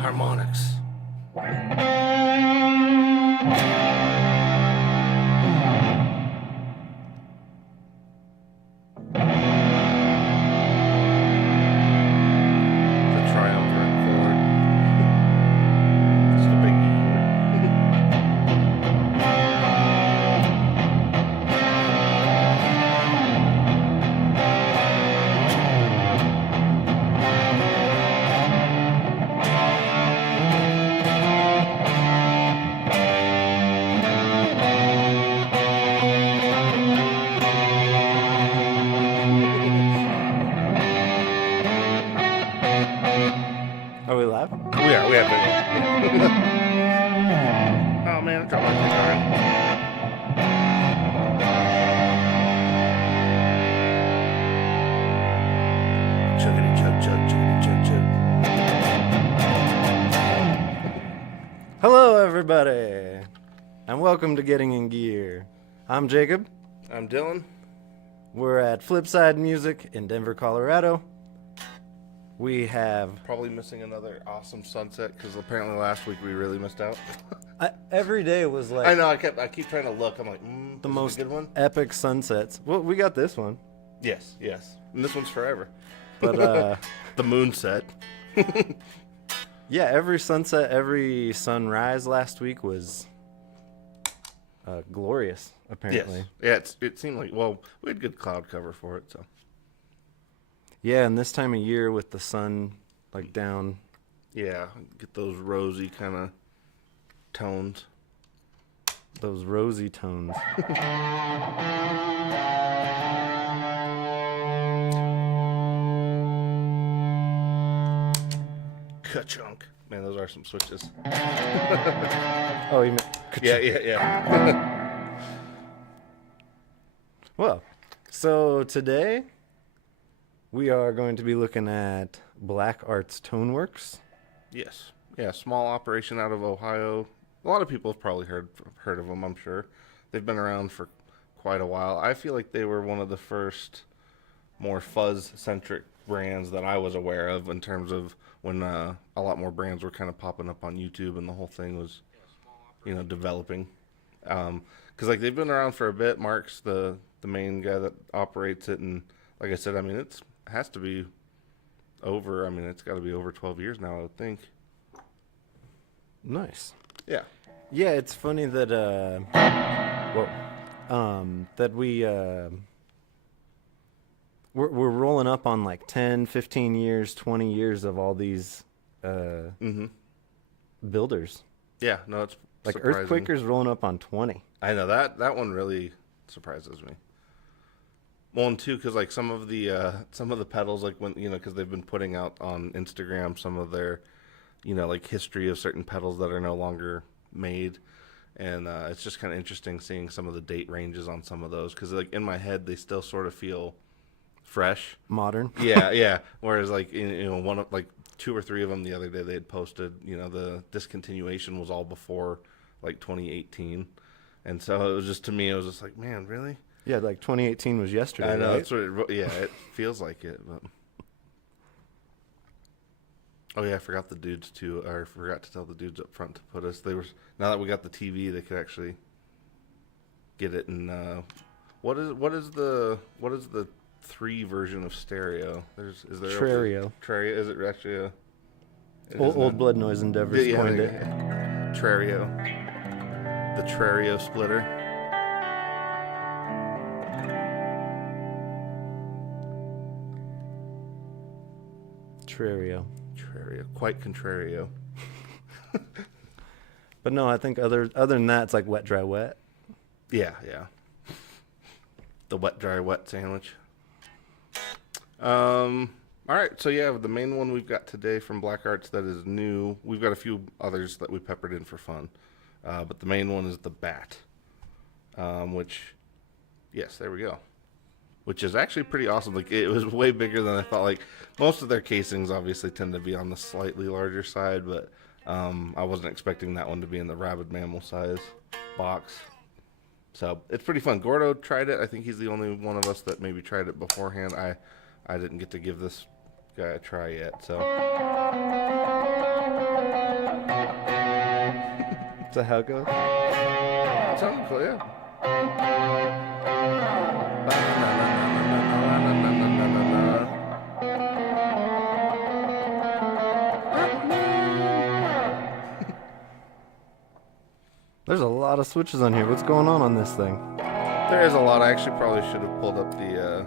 Harmonics. The triumvirate chord. Just a big E Are we live? Yeah, we have video. Oh man, I dropped my guitar. Chuggity chug chug, chuggity chug chug. Hello, everybody, and welcome to Getting in Gear. I'm Jacob. I'm Dylan. We're at Flipside Music in Denver, Colorado. We have Probably missing another awesome sunset because apparently last week we really missed out. every day was like I know. I keep trying to look. I'm like, the this most is a good one. epic sunsets. Well, we got this one, Yes, yes. And this one's forever. but The moon set. yeah, every sunset, every sunrise last week was glorious. Apparently, Yes. Yeah. It seemed like we had good cloud cover for it. So yeah. And this time of year with the sun like down, yeah, get those rosy kind of tones. those rosy tones. Ka-chunk. Man, those are some switches. Oh, you meant Yeah. Well, so today we are going to be looking at Black Arts Toneworks. Yes. Yeah, small operation out of Ohio. A lot of people have probably heard of them, I'm sure. They've been around for quite a while. I feel like they were one of the first more fuzz-centric brands that I was aware of in terms of when a lot more brands were kind of popping up on YouTube and the whole thing was, developing. Because like they've been around for a bit. Mark's the main guy that operates it, and like I said, I mean it has to be over. I mean it's got to be over 12 years now, I would think. Nice. Yeah. Yeah, it's funny that that we're rolling up on like 10, 15 years, 20 years of all these builders. Yeah. No, it's Like surprising. Earthquaker's rolling up on 20. I know that one really surprises me. Well, and two, because like some of the pedals, like when because they've been putting out on Instagram some of their, like history of certain pedals that are no longer made, and it's just kind of interesting seeing some of the date ranges on some of those because like in my head they still sort of feel fresh, Modern. yeah. Whereas like one of like 2 or 3 of them the other day they had posted, the discontinuation was all before like 2018. And so it was just, to me, it was just like, man, really? Yeah, like 2018 was yesterday, I know, right? that's what it feels like it. But oh yeah, I forgot the dudes too, or I forgot to tell the dudes up front to put us. Now that we got the TV, they could actually get it in. What is the 3 version of stereo? Is there Trario. Trario? Is it actually a Old Blood Noise Endeavors coined it. Trario. The Trario splitter. Trario. Quite contrario. But no, I think other than that, it's like wet, dry, wet. Yeah. The wet, dry, wet sandwich. All right, so yeah, the main one we've got today from Black Arts that is new. We've got a few others that we peppered in for fun, but the main one is the Bat, which, yes, there we go. Which is actually pretty awesome. Like, it was way bigger than I thought. Like, most of their casings obviously tend to be on the slightly larger side, but I wasn't expecting that one to be in the rabid mammal size box. So it's pretty fun. Gordo tried it. I think he's the only one of us that maybe tried it beforehand. I didn't get to give this guy a try yet. So Is that how it goes? it sounded cool, yeah. There's a lot of switches on here. What's going on this thing? There is a lot. I actually probably should have pulled up the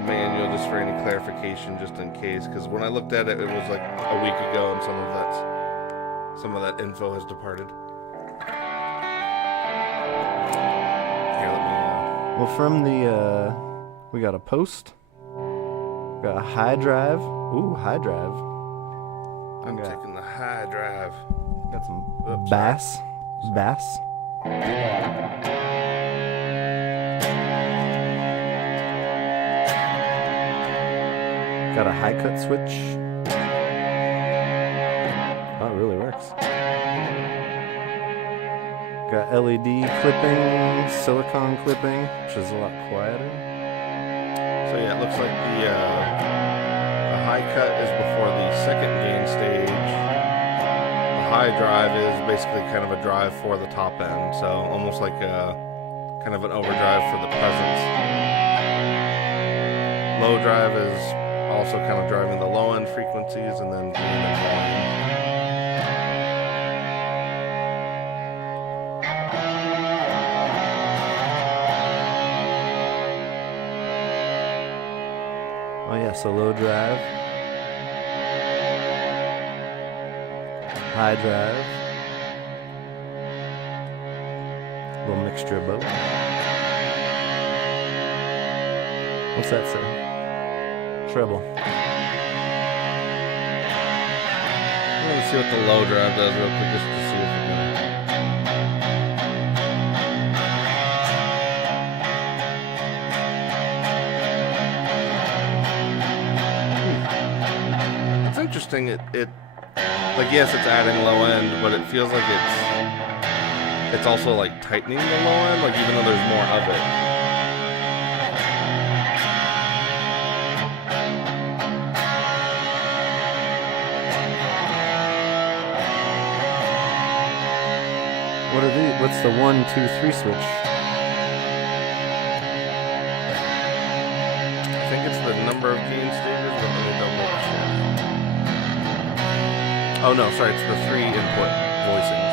manual just for any clarification, just in case. Because when I looked at it, it was like a week ago, and some of that info has departed. Here, let me. Well, from the we got a post. We got a high drive. Ooh, high drive. I'm Okay. taking the high drive. Got some Oops, bass. Bass. Got a high cut switch. Oh, it really works. Got LED clipping, silicone clipping, which is a lot quieter. So yeah, it looks like the high cut is before the second gain stage. The high drive is basically kind of a drive for the top end, so almost like a kind of an overdrive for the presence. Low drive is also kind of driving the low end frequencies, and then gain and volume. Oh yeah, so low drive, high drive, little mixture of both. What's that say? Treble. I'm gonna see what the low drive does real quick, just to see if we're gonna. It's interesting. It like, yes, it's adding low end, but it feels like it's also like tightening the low end, like even though there's more of it. What are these? What's the 1, 2, 3 switch? I think it's the number of gain stages, but let me double check. Oh no, sorry, it's the 3 input voicings.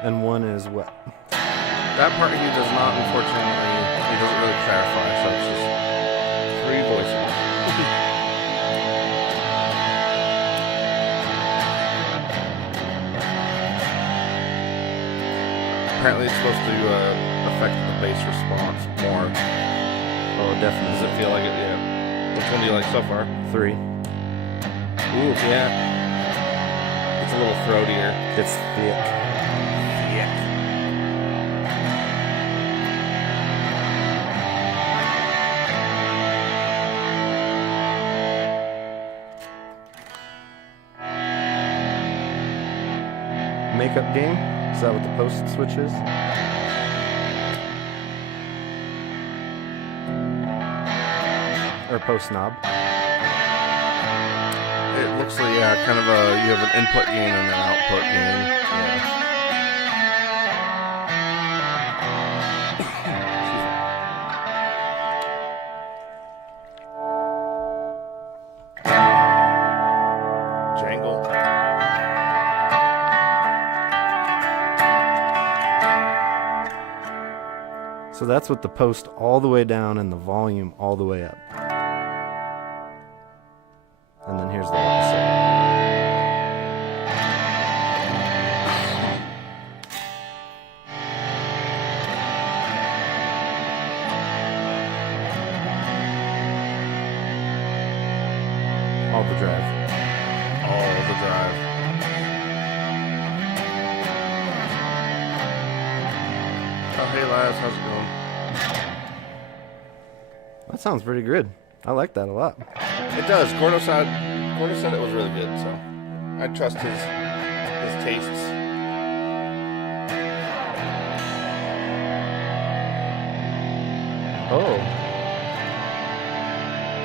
So And one is what? that part he does not, unfortunately, he doesn't really clarify, so it's just 3 voicings. Apparently it's supposed to affect the bass response more. Oh, Does definitely it feel like it? Yeah. Which one do you like so far? 3. Ooh, yeah. It's a little throatier. It's thick. Yeah. Makeup game? Is that what the post switch is? Or post knob? It looks like, yeah, kind of you have an input gain and an output gain. Yeah. Jangle. So that's with the post all the way down and the volume all the way up. And then here's the opposite. All the drive. All the drive. Oh, hey, Laz, how's it going? That sounds pretty good. I like that a lot. It does. Gordo said it was really good, so I trust his tastes. Oh.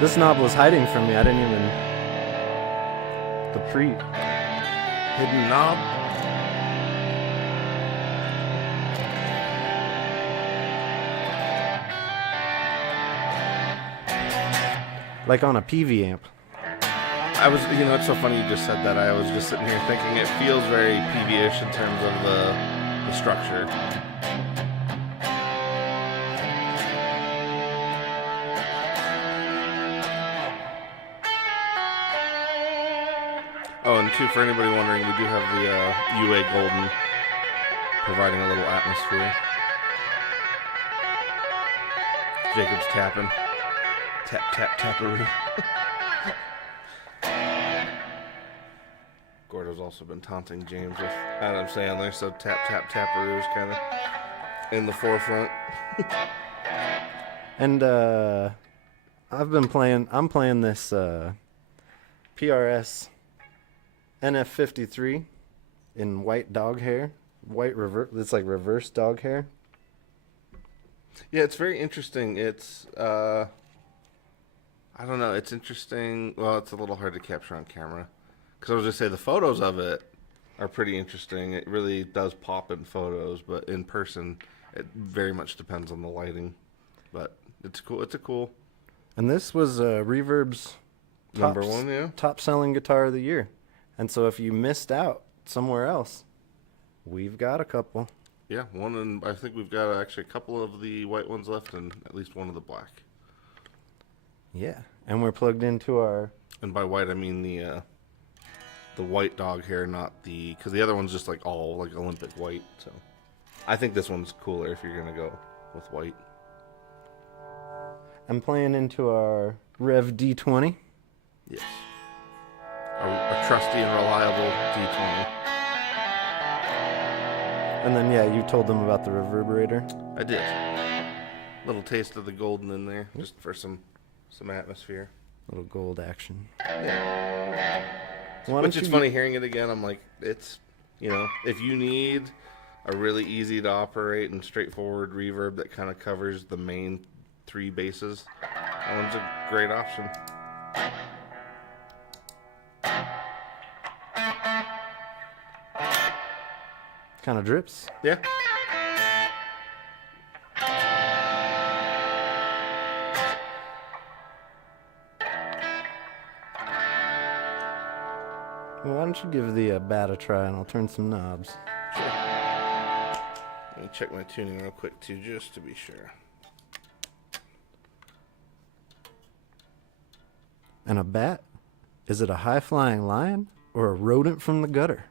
This knob was hiding from me. I didn't even... The Hidden knob. Like on a PV amp. I was, it's so funny you just said that. I was just sitting here thinking it feels very PV-ish in terms of the structure. Oh, and two, for anybody wondering, we do have the UA Golden providing a little atmosphere. Jacob's tapping. Tap, tap, taparoo. Gordo's also been taunting James with Adam Sandler, so tap, tap, taparoo is kind of in the forefront. And I'm playing this PRS NF53 in white dog hair. It's like reverse dog hair. Yeah, it's very interesting. It's, I don't know, it's interesting. Well, it's a little hard to capture on camera. Because I was just say the photos of it are pretty interesting. It really does pop in photos, but in person, it very much depends on the lighting. But it's cool. It's a cool And this was Reverb's number one, yeah. top selling guitar of the year. And so if you missed out somewhere else, we've got a couple. Yeah, one, and I think we've got actually a couple of the white ones left, and at least one of the black. Yeah, and we're plugged into our... And by white, I mean the white dog hair, not the... Because the other one's just like all like Olympic white, so... I think this one's cooler if you're going to go with white. I'm playing into our Rev D20. Yes. A trusty and reliable D20. And then, yeah, you told them about the reverberator. I did. Little taste of the golden in there, just for some atmosphere. Little gold action. Yeah. Why Which don't is you funny hearing it again. I'm like, it's, if you need a really easy to operate and straightforward reverb that kind of covers the main three basses, that one's a great option. Kind of drips. Yeah. Well, why don't you give the bat a try and I'll turn some knobs. Sure. Let me check my tuning real quick too, just to be sure. And a bat? Is it a high-flying lion or a rodent from the gutter?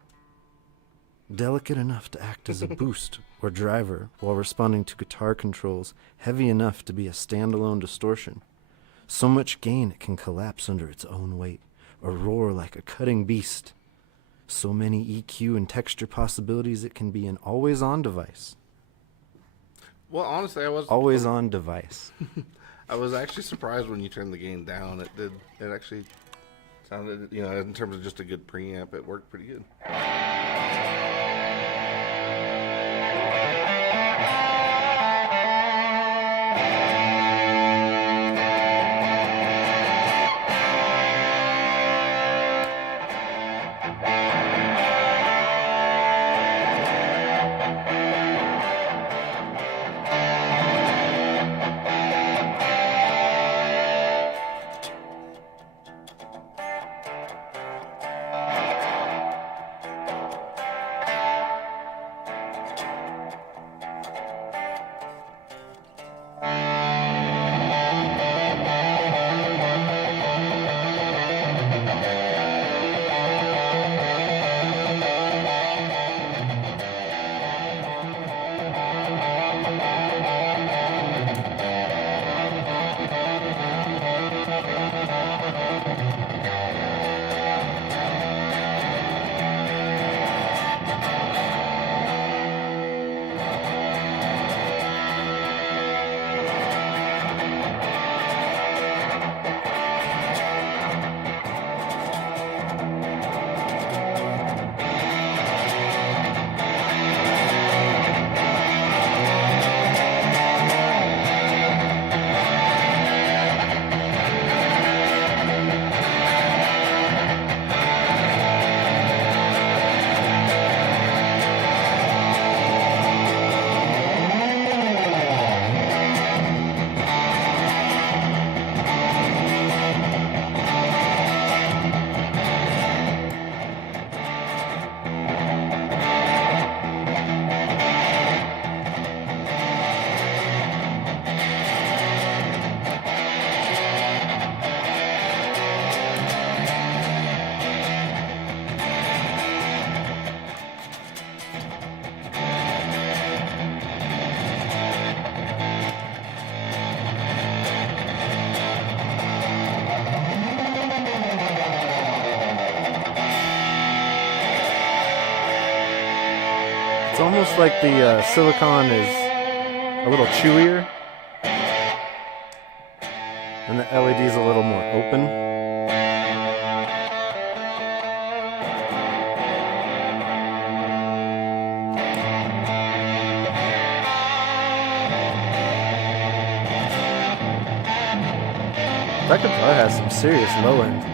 Delicate enough to act as a boost or driver while responding to guitar controls, heavy enough to be a standalone distortion. So much gain it can collapse under its own weight, or roar like a cutting beast. So many EQ and texture possibilities it can be an always-on device. Well, honestly, Always-on device. I was actually surprised when you turned the gain down. It actually sounded, in terms of just a good preamp, it worked pretty good. almost like the silicone is a little chewier, and the LED is a little more open. That guitar has some serious low end.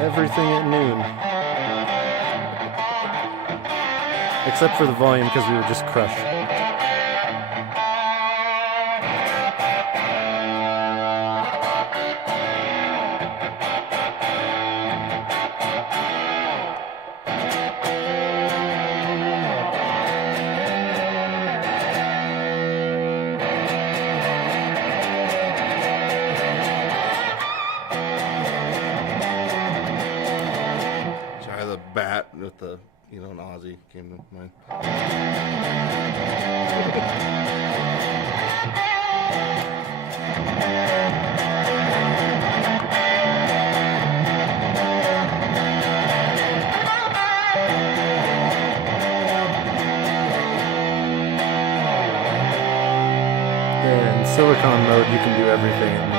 Everything at noon. Except for the volume, because we would just crush. Bat with the, you know, an Aussie came to mind. Yeah, in silicone mode, you can do everything at noon.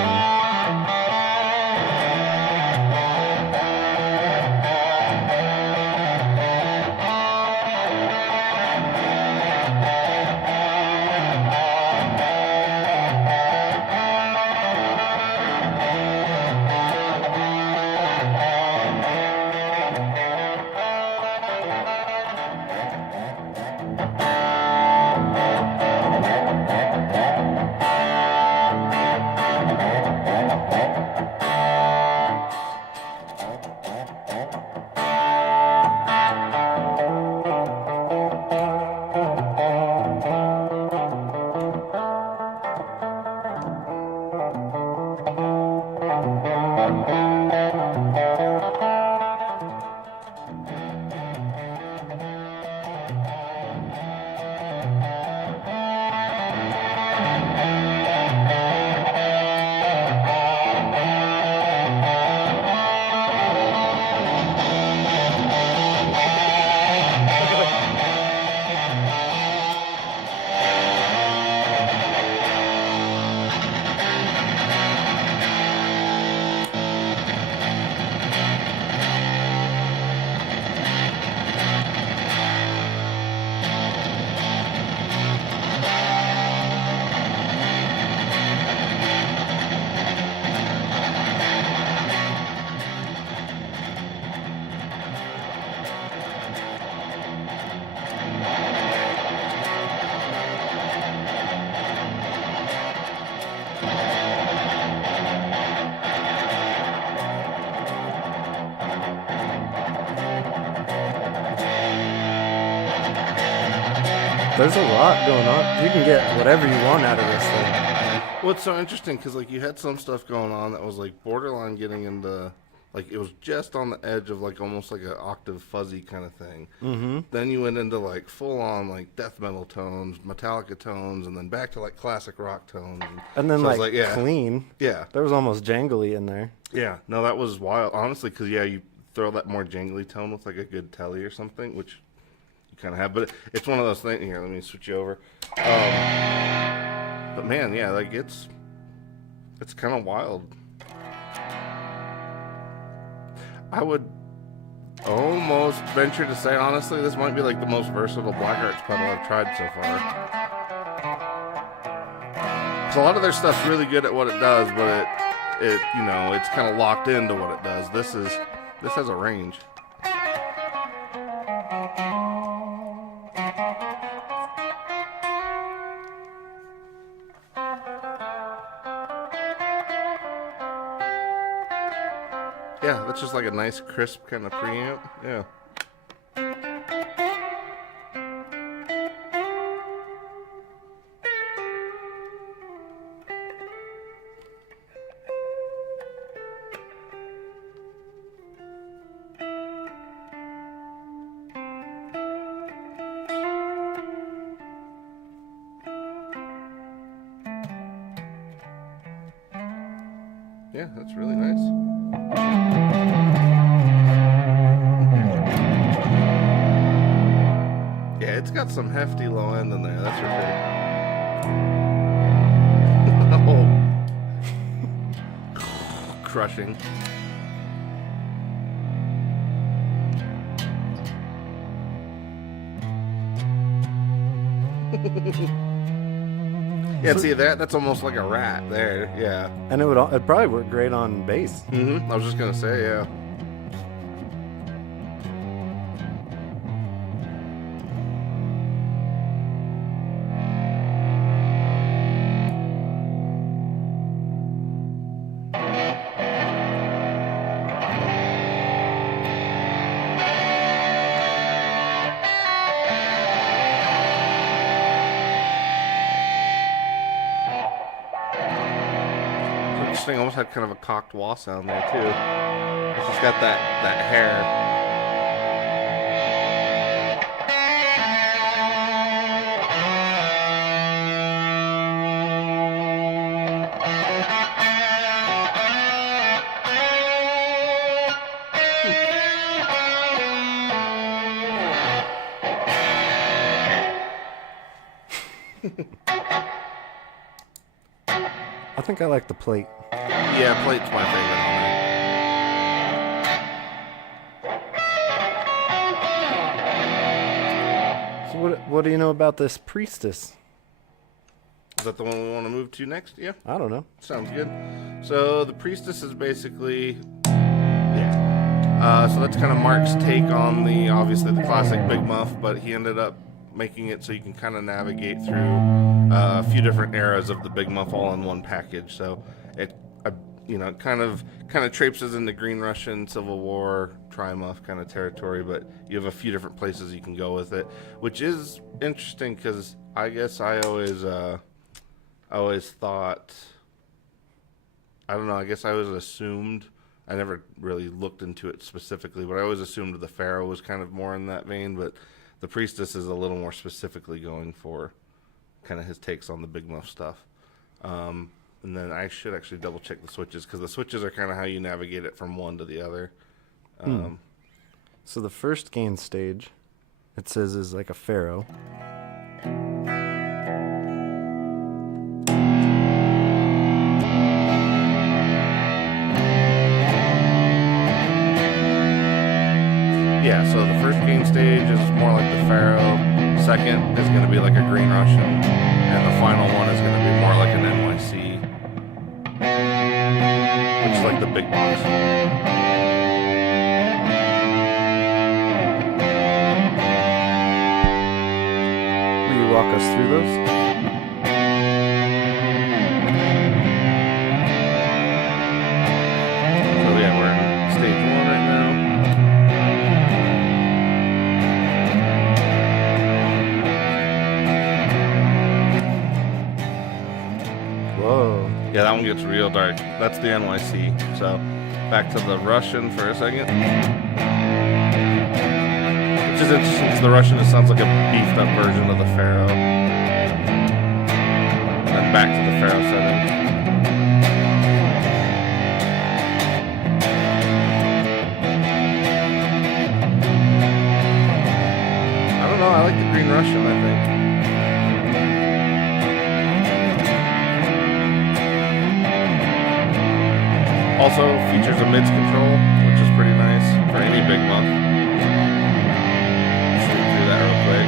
There's a lot going on. You can get whatever you want out of this thing. Well, it's so interesting because, like, you had some stuff going on that was, like, borderline getting into, like, it was just on the edge of, like, almost like an octave fuzzy kind of thing. Mm-hmm. Then you went into, like, full-on, like, death metal tones, Metallica tones, and then back to, like, classic rock tones. And then, so like, like, yeah. clean. Yeah. There was almost jangly in there. Yeah. No, that was wild. Honestly, because, yeah, you throw that more jangly tone with, like, a good telly or something, which you kind of have. But it's one of those things. Here, let me switch you over. But, man, yeah, like, it's kind of wild. I would almost venture to say, honestly, this might be like the most versatile Black Arts pedal I've tried so far. So a lot of their stuff's really good at what it does, but it you know, it's kind of locked into what it does. This has a range. Yeah, that's just like a nice crisp kind of preamp. Yeah. Yeah, that's really nice. Yeah, it's got some hefty low end in there, that's for sure. Oh. Crushing. Yeah, see that? That's almost like a rat there. Yeah. And it'd probably work great on bass. I was just gonna say, yeah. This thing almost had kind of a cocked wah sound there too. It's just got that hair. I think I like the plate. Yeah, plate's my favorite on there. So what do you know about this Priestess? Is that the one we want to move to next? Yeah, I don't know. sounds good. So the Priestess is basically, yeah. So that's kind of Mark's take on obviously the classic Big Muff, but he ended up making it so you can kind of navigate through a few different eras of the Big Muff all in one package. So it, kind of traipses into Green Russian, Civil War, Tri-Muff kind of territory, but you have a few different places you can go with it, which is interesting because I guess I always thought, I don't know, I guess I always assumed, I never really looked into it specifically, but I always assumed the Pharaoh was kind of more in that vein, but the Priestess is a little more specifically going for kind of his takes on the Big Muff stuff. And then I should actually double check the switches because the switches are kind of how you navigate it from one to the other. So the first gain stage, it says, is like a Pharaoh. Yeah, so the first gain stage is more like the Pharaoh. Second is going to be like a Green Russian. And the final one is going to be more like an NYC. Which is like the big box. Will you walk us through those? So yeah, we're in stage 1 right now. Whoa. Yeah, that one gets real dark. That's the NYC. So back to the Russian for a second. Which is interesting because the Russian just sounds like a beefed up version of the Pharaoh. And then back to the Pharaoh setting. I don't know, I like the Green Russian, I think. Also features a mids control, which is pretty nice for any Big Muff. Let's read through that real quick.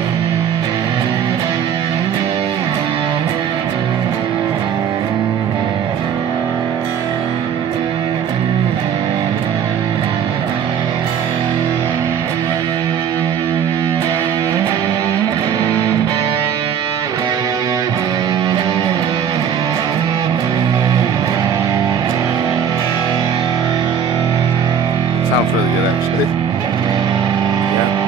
actually. Yeah.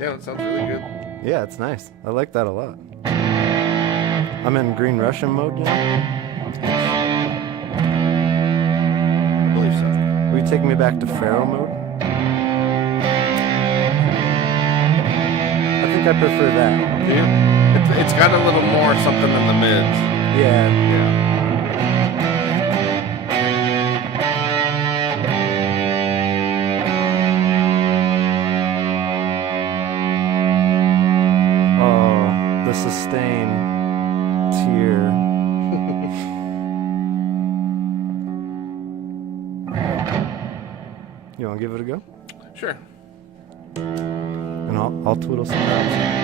Yeah, that sounds really good. Yeah, it's nice. I like that a lot. I'm in Green Russian mode now. I believe so. Will you take me back to Pharaoh mode? I think I prefer that. Do you? It's got a little more something in the mids. Yeah. Yeah. Oh, the sustain tier. You want to give it a go? Sure. And I'll twiddle some knobs.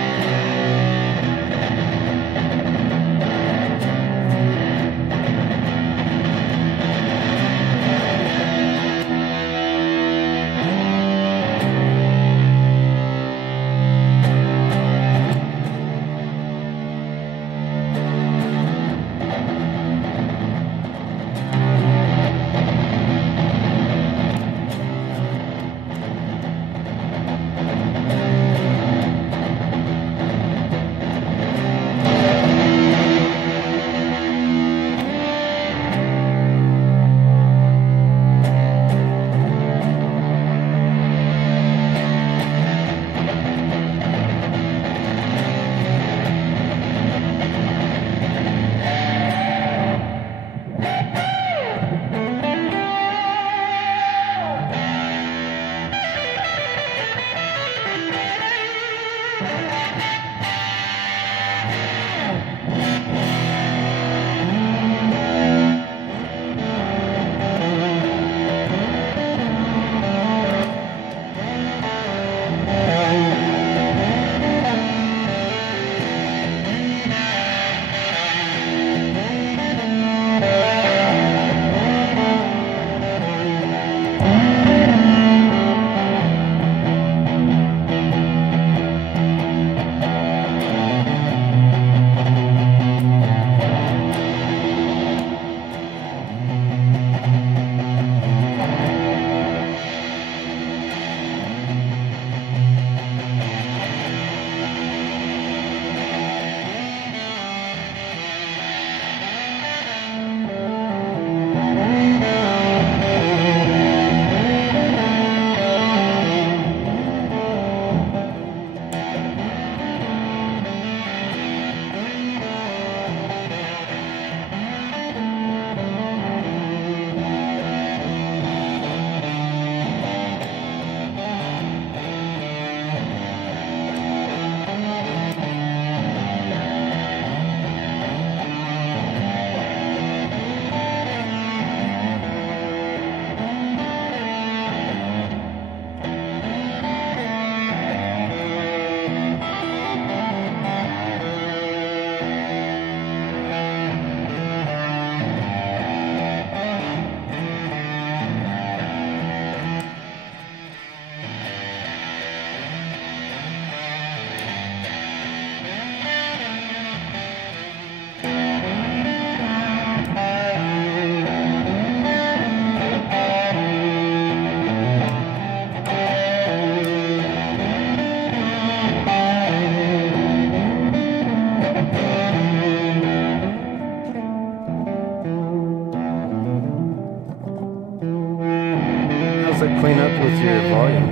Clean up with your volume.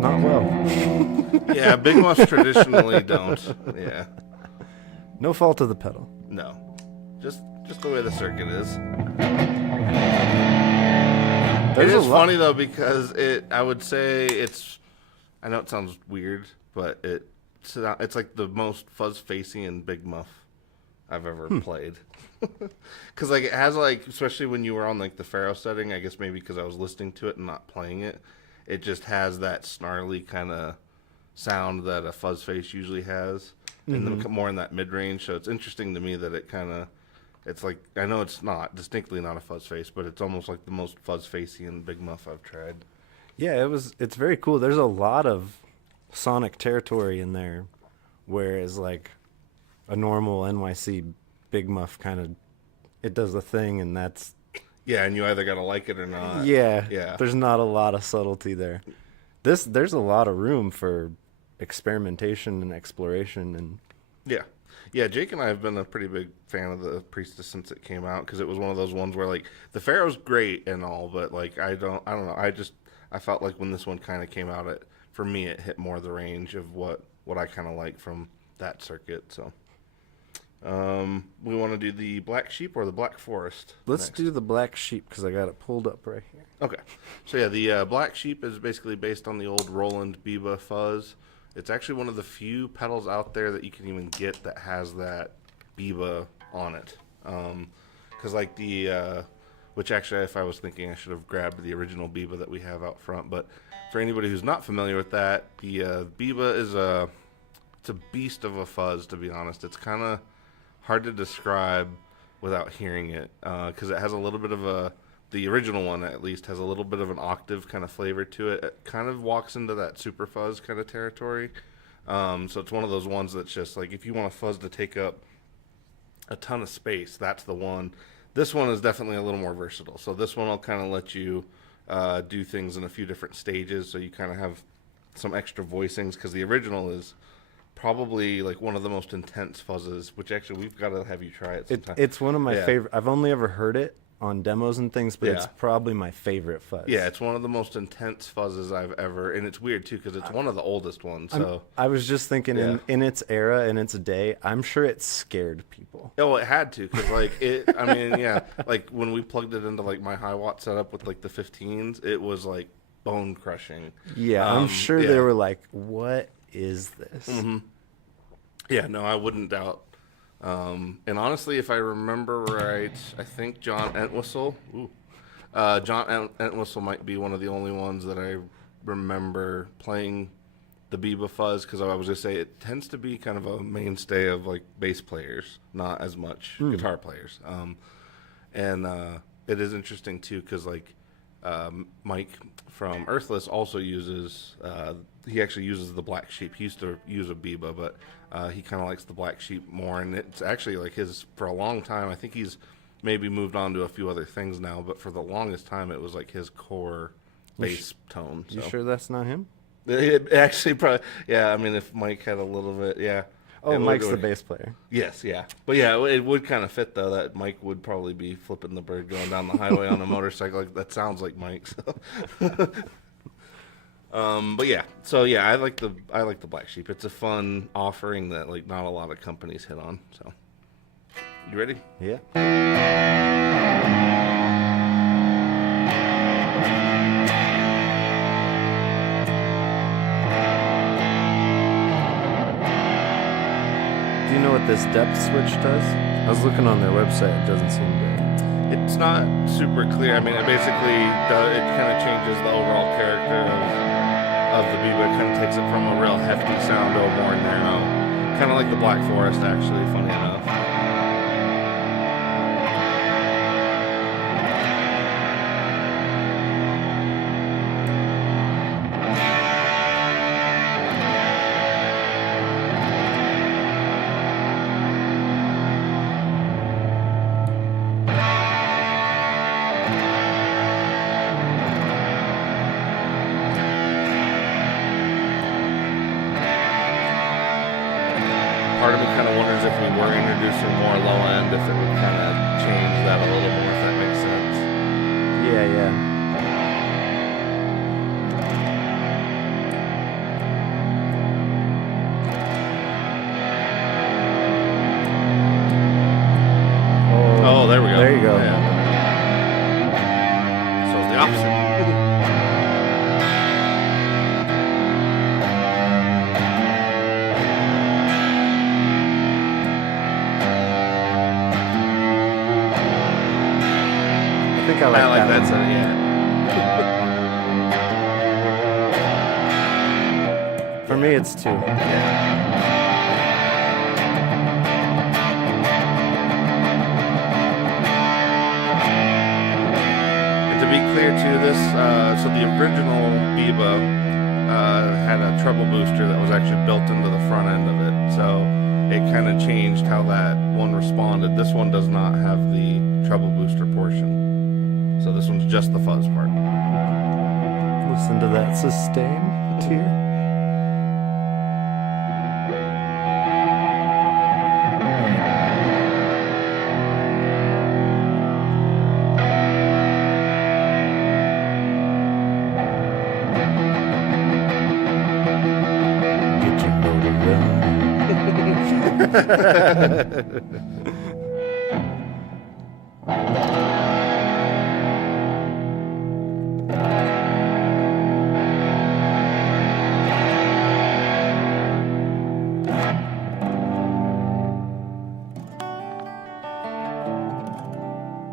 Not well. Yeah, big muffs traditionally don't. Yeah. No fault of the pedal. No. Just the way the circuit is. There's It a is lot. funny though because I would say it's. I know it sounds weird, but it's like the most fuzz facey and Big Muff I've ever played. Because like it has like, especially when you were on like the Pharaoh setting, I guess maybe because I was listening to it and not playing it, it just has that snarly kind of sound that a fuzz face usually has, and more in that mid range. So it's interesting to me that it kind of. It's like, I know it's not distinctly not a fuzz face, but it's almost like the most fuzz facey and Big Muff I've tried. Yeah, it's very cool. There's a lot of sonic territory in there, whereas like a normal NYC Big Muff kind of, it does the thing, and that's Yeah, and you either gotta like it or not. yeah. Yeah. There's not a lot of subtlety there. There's a lot of room for experimentation and exploration, and Yeah. Yeah, Jake and I have been a pretty big fan of the Priestess since it came out because it was one of those ones where like the Pharaoh's great and all, but like I don't know. I felt like when this one kind of came out, for me it hit more the range of what I kind of like from that circuit. So, we want to do the Black Sheep or the Black Forest. let's next? do the Black Sheep because I got it pulled up right here. Okay. So yeah, the Black Sheep is basically based on the old Roland Biba fuzz. It's actually one of the few pedals out there that you can even get that has that Biba on it. Because like which actually, if I was thinking, I should have grabbed the original Biba that we have out front. But for anybody who's not familiar with that, the Biba it's a beast of a fuzz. To be honest, it's kind of hard to describe without hearing it because it has a little bit of the original one at least has a little bit of an octave kind of flavor to it. It kind of walks into that super fuzz kind of territory. So it's one of those ones that's just like, if you want a fuzz to take up a ton of space, that's the one. This one is definitely a little more versatile. So this one will kind of let you do things in a few different stages. So you kind of have some extra voicings because the original is probably like one of the most intense fuzzes, which actually we've got to have you try it sometime. It's one of my Yeah. favorite. I've only ever heard it on demos and things, but it's Yeah. probably my favorite fuzz. Yeah, it's one of the most intense fuzzes I've ever, and it's weird too because it's one of the oldest ones. So, I was just thinking Yeah. in its era, in its day, I'm sure it scared people. oh, it had to because like it. I mean, yeah, like when we plugged it into like my high watt setup with like the 15s, it was like bone crushing. Yeah, I'm sure yeah. they were like, "What is this?" Yeah, no, I wouldn't doubt. And honestly, if I remember right, I think John Entwistle might be one of the only ones that I remember playing the Biba fuzz because I was going to say it tends to be kind of a mainstay of like bass players, not as much guitar players. And it is interesting too because like Mike from Earthless also uses. He actually uses the Black Sheep. He used to use a Biba, but he kind of likes the Black Sheep more. And it's actually like his for a long time. I think he's maybe moved on to a few other things now, but for the longest time, it was like his core bass tone. You So. sure that's not him? It actually probably, yeah. I mean, if Mike had a little bit, yeah. Oh, It Mike's would- the bass player. Yes, yeah. But yeah, it would kind of fit though that Mike would probably be flipping the bird going down the highway on a motorcycle. Like, that sounds like Mike. So. But yeah, so yeah, I like the Black Sheep. It's a fun offering that like not a lot of companies hit on. So, you ready? Yeah. Do you know what this depth switch does? I was looking on their website. It doesn't seem to. It's not super clear. I mean, it basically it kind of changes the overall character of the Biba. It kind of takes it from a real hefty sound to a more narrow, kind of like the Black Forest, actually. Funny enough. Part of me kind of wonders if we were introducing more low end, if it would kind of change that a little more, if that makes sense. Yeah, yeah. Oh, there we go. There you go. Yeah. So it's the opposite. think I like I like that. that setting, yeah. For me, it's 2. And to be clear too, this so the original Biba had a treble booster that was actually built into the front end of it, so it kind of changed how that one responded. This one does not have the treble booster portion, so this one's just the fuzz part. Listen to that sustain tier. Get your motor running.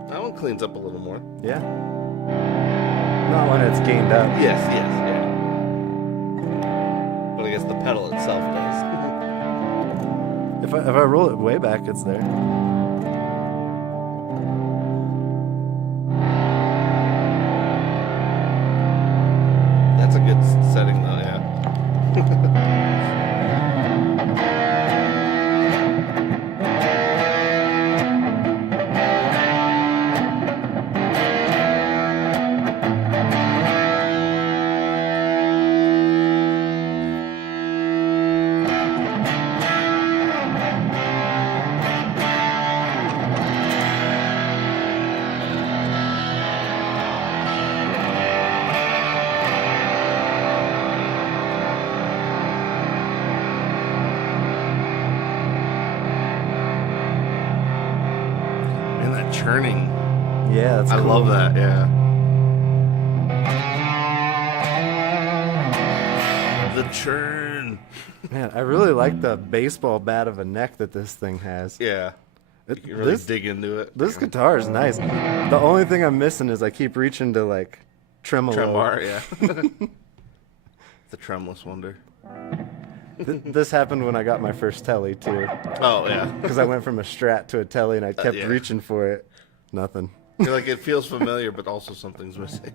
That one cleans up a little more. Yeah. Not when it's gained up. Yes, yeah. But I guess the pedal itself does. If I roll it way back, it's there. That's a good setting though, yeah. And that churning. Yeah, that's I cool. love that, yeah. The churn. Man, I really like the baseball bat of a neck that this thing has. Yeah. You It- can really this dig into it. this guitar is nice. The only thing I'm missing is I keep reaching to like tremolo. Trem bar, yeah. The tremless wonder. This happened when I got my first telly too, Oh, yeah. because I went from a Strat to a telly and I kept yeah. reaching for it. Nothing. You're like, it feels familiar, but also something's missing.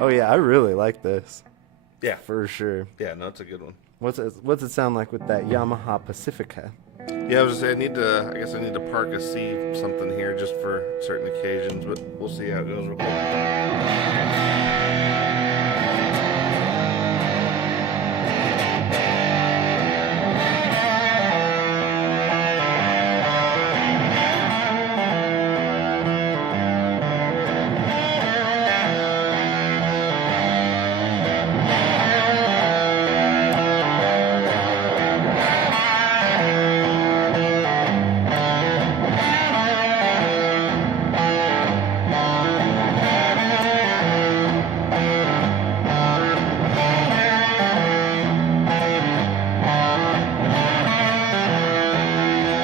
Oh yeah, I really like this Yeah. for sure. Yeah, no, it's a good one. What's it sound like with that Yamaha Pacifica? Yeah, I was just saying, I guess I need to park a C something here just for certain occasions, but we'll see how it goes real quick.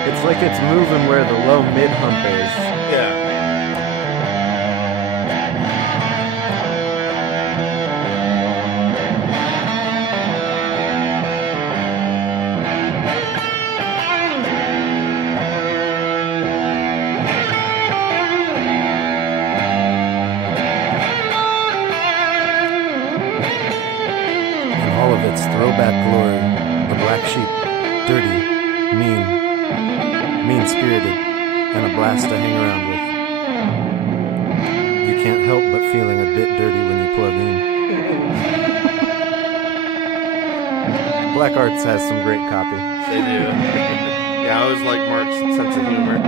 It's like it's moving where the low mid hump is. Yeah. In all of its throwback glory, a black sheep, dirty, mean-spirited, and a blast to hang around with. You can't help but feeling a bit dirty when you plug in. Black Arts has some great copy. They do. Yeah, I always like Mark's sense of humor.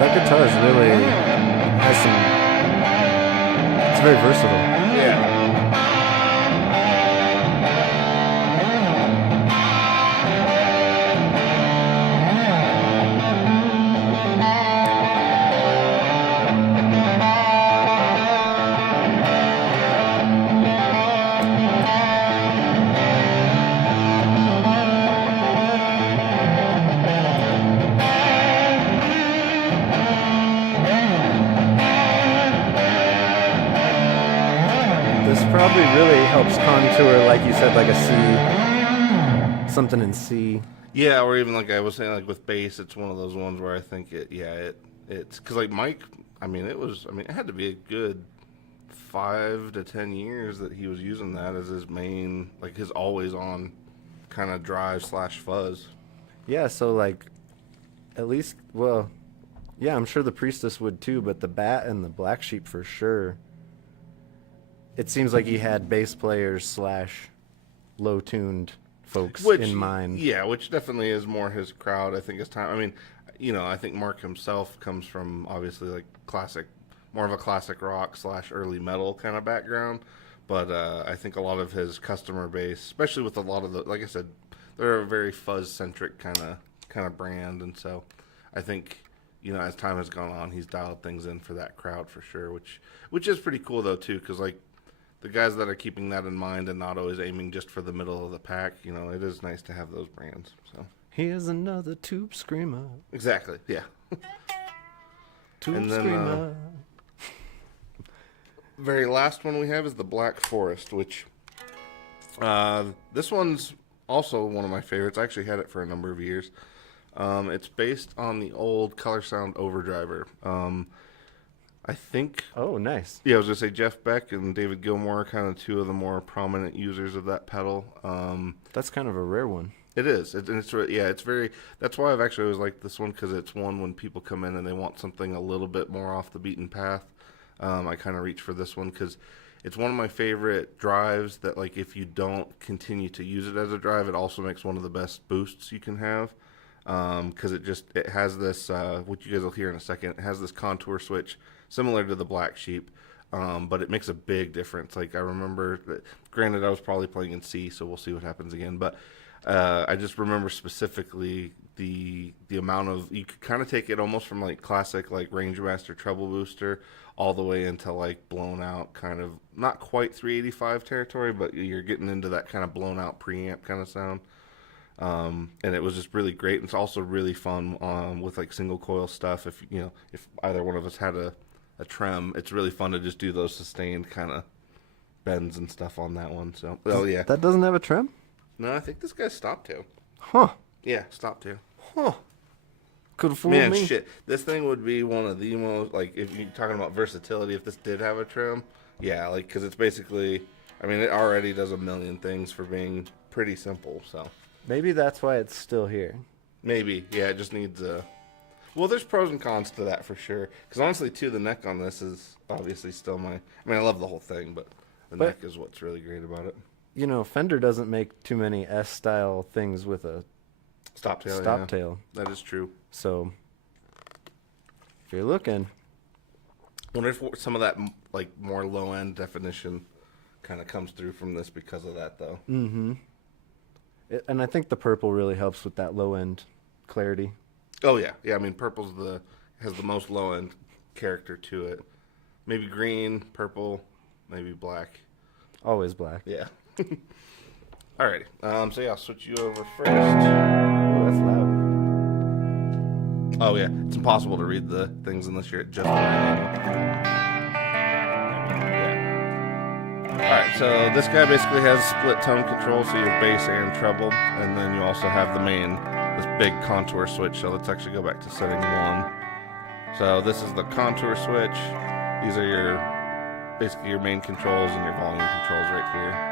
That guitar is really has some. It's very versatile. Yeah. This probably really helps contour, like you said, like a C, something in C. Yeah, or even like I was saying, like with bass, it's one of those ones where I think it's because like Mike, I mean, it had to be a good 5 to 10 years that he was using that as his main, like his always on kind of drive slash fuzz. Yeah, so like, at least, well, yeah, I'm sure the Priestess would too, but the Bat and the Black Sheep for sure. It seems like he had bass players slash low tuned folks in mind. Yeah, which definitely is more his crowd. I think as time. I mean, I think Mark himself comes from obviously like more of a classic rock slash early metal kind of background. But I think a lot of his customer base, especially with a lot of the, like I said, they're a very fuzz centric kind of brand, and so I think as time has gone on, he's dialed things in for that crowd for sure, which is pretty cool though too, because like the guys that are keeping that in mind and not always aiming just for the middle of the pack, it is nice to have those brands. So here's another tube screamer. exactly, yeah. Tube And then, screamer. Very last one we have is the Black Forest, which this one's also one of my favorites. I actually had it for a number of years. It's based on the old Color Sound Overdriver. I think. Oh, nice. Yeah, I was gonna say Jeff Beck and David Gilmour are kind of two of the more prominent users of that pedal. That's kind of a rare one. It is. It's very. That's why I've actually always liked this one, because it's one when people come in and they want something a little bit more off the beaten path. I kind of reach for this one because it's one of my favorite drives that, like, if you don't continue to use it as a drive, it also makes one of the best boosts you can have. Because it has this, what you guys will hear in a second, it has this contour switch similar to the Black Sheep, but it makes a big difference. Like, I remember, granted I was probably playing in C, so we'll see what happens again, but I just remember specifically the amount of, you could kind of take it almost from like classic like Rangemaster treble booster all the way into like blown out kind of, not quite 385 territory, but you're getting into that kind of blown out preamp kind of sound. And it was just really great. And it's also really fun with like single coil stuff. If either one of us had a trem, it's really fun to just do those sustained kind of bends and stuff on that one. So, oh yeah. That doesn't have a trem? No, I think this guy's stop tail. Huh. Yeah, stop tail. Huh. Could have fooled Man, me. shit. This thing would be one of the most, like, if you're talking about versatility, if this did have a trim, yeah, like, because it's basically, I mean, it already does a million things for being pretty simple, so. Maybe that's why it's still here. Maybe, yeah, it just needs a, well, there's pros and cons to that for sure. Because honestly, too, the neck on this is obviously still I mean, I love the whole thing, but the neck is what's really great about it. Fender doesn't make too many S-style things with a Stop tail, stop yeah. tail. That is true. So, if you're looking, Wonder if some of that like more low end definition kind of comes through from this because of that, though. and I think the purple really helps with that low end clarity. Oh yeah, yeah. I mean, purple's has the most low end character to it. Maybe green, purple, maybe black. Always black. Yeah. Alrighty. So yeah, I'll switch you over first. Oh, that's loud. Oh yeah, it's impossible to read the things unless you're at just the right angle. Yeah. All right, so this guy basically has split tone control, so you have bass and treble, and then you also have this big contour switch. So let's actually go back to setting 1. So this is the contour switch. These are basically your main controls and your volume controls right here.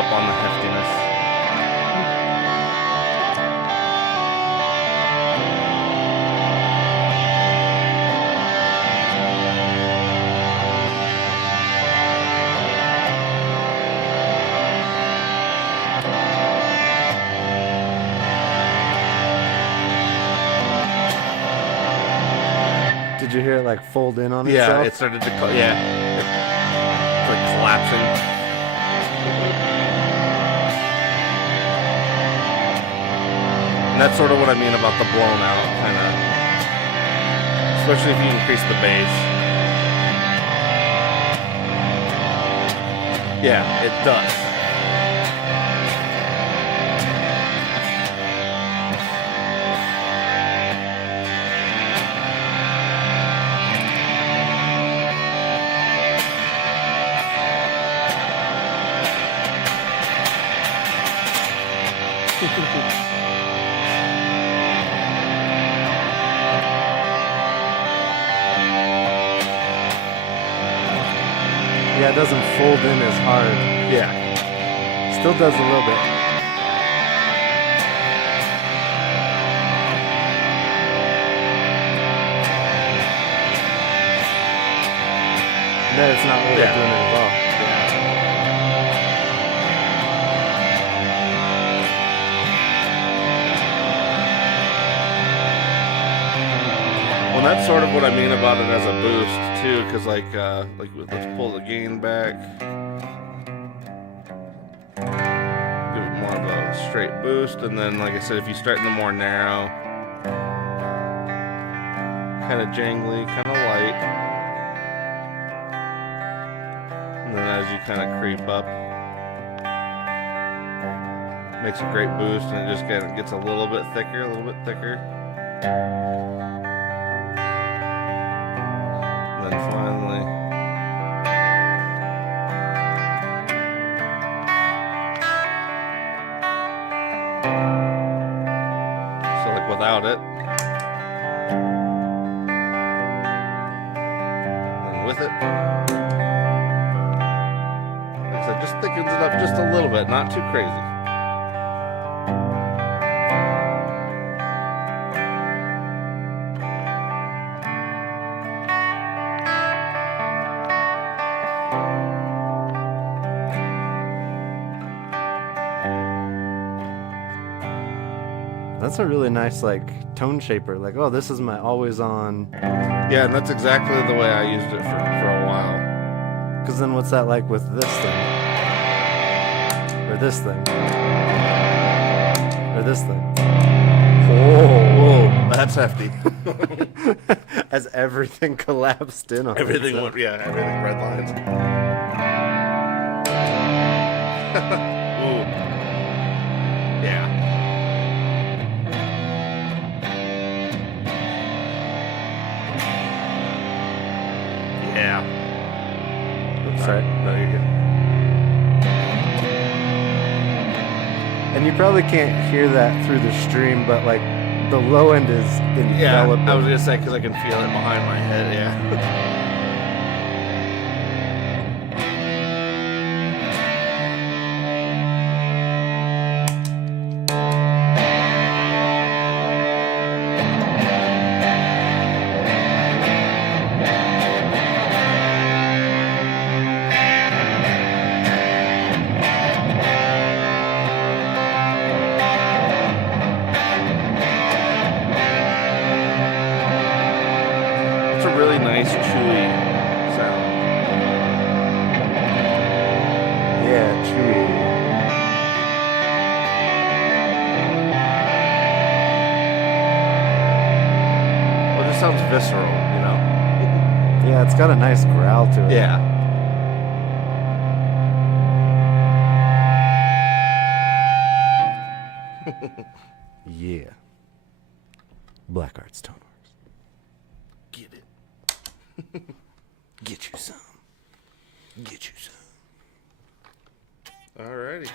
up on the heftiness. Did you hear it like fold in on Yeah, itself? it started to, it's like collapsing. And that's sort of what I mean about the blown out kind of, especially if you increase the bass. Yeah, it does. Yeah, it doesn't fold in as hard. Yeah. Still does a little bit. No, it's not really Yeah. doing it at all. Well, that's sort of what I mean about it as a boost too, because like let's pull the gain back, give it more of a straight boost, and then like I said, if you start in the more narrow, kind of jangly, kind of light, and then as you kind of creep up, makes a great boost, and it just gets a little bit thicker, a little bit thicker. And then finally, so like without it, and with it, like I said, just thickens it up just a little bit, not too crazy. That's a really nice like tone shaper. Like, oh, this is my always on. Yeah, and that's exactly the way I used it for a while. Because then what's that like with this thing? Or this thing? Or this thing? Whoa, that's hefty. As everything collapsed in on Everything itself. went, yeah, everything red lines. Ooh. Yeah. Yeah. Oops, sorry. No, you're good. And you probably can't hear that through the stream, but like the low end is Yeah, enveloping. I was gonna say because I can feel it behind my head. Yeah. It's a really nice chewy sound. Yeah, chewy. Well, it just sounds visceral, you know? Yeah, it's got a nice growl to it. Yeah. Yeah. Black Arts Toneworks. Get it. Get you some. Get you some. Alrighty.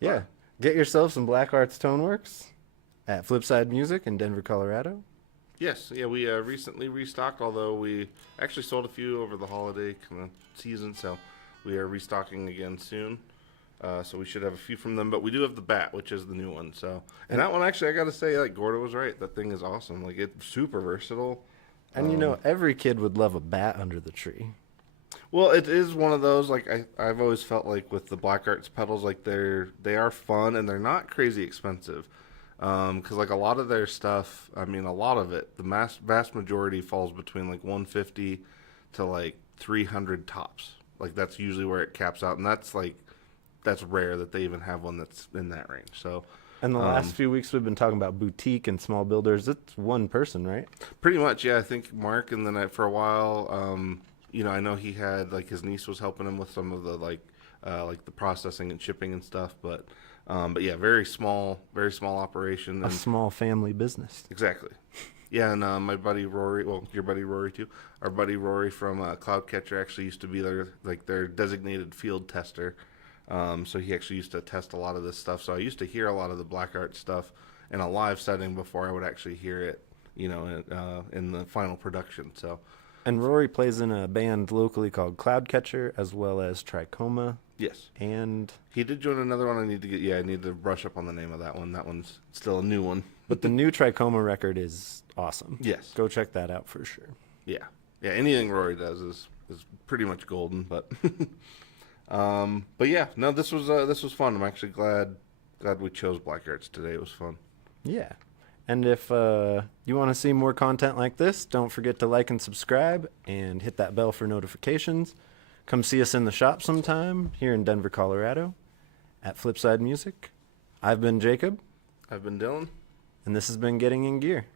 Yeah. Get yourself some Black Arts Toneworks at Flipside Music in Denver, Colorado. Yes, yeah, we recently restocked, although we actually sold a few over the holiday kind of season, so We are restocking again soon. So we should have a few from them, but we do have the bat, which is the new one. So, and that one actually, I got to say, like Gordo was right. That thing is awesome. Like it's super versatile. And you know, every kid would love a bat under the tree. Well, it is one of those like I've always felt like with the Black Arts pedals, like they are fun and they're not crazy expensive. Because like a lot of their stuff, I mean, a lot of it, the vast majority falls between like 150 to like 300 tops. Like that's usually where it caps out, and that's rare that they even have one that's in that range. So, And the last few weeks we've been talking about boutique and small builders. It's one person, right? pretty much, yeah. I think Mark, and then for a while, you know, I know he had like his niece was helping him with some of the like the processing and shipping and stuff. But yeah, very small operation. A And small family business. exactly. Yeah, and my buddy Rory, well, your buddy Rory too. Our buddy Rory from Cloudcatcher actually used to be their designated field tester. So he actually used to test a lot of this stuff. So I used to hear a lot of the Black Art stuff in a live setting before I would actually hear it, you know, in the final production. So And Rory plays in a band locally called Cloudcatcher, as well as Trichoma. yes, And he did join another one. I need to brush up on the name of that one. That one's still a new one. but the new Trichoma record is awesome. Yes. Go check that out for sure. Yeah, yeah. Anything Rory does is pretty much golden. But but yeah, no, this was fun. I'm actually glad we chose Black Arts today. It was fun. Yeah. And if you want to see more content like this, don't forget to like and subscribe and hit that bell for notifications. Come see us in the shop sometime here in Denver, Colorado at Flipside Music. I've been Jacob, I've been Dylan. and this has been Getting in Gear.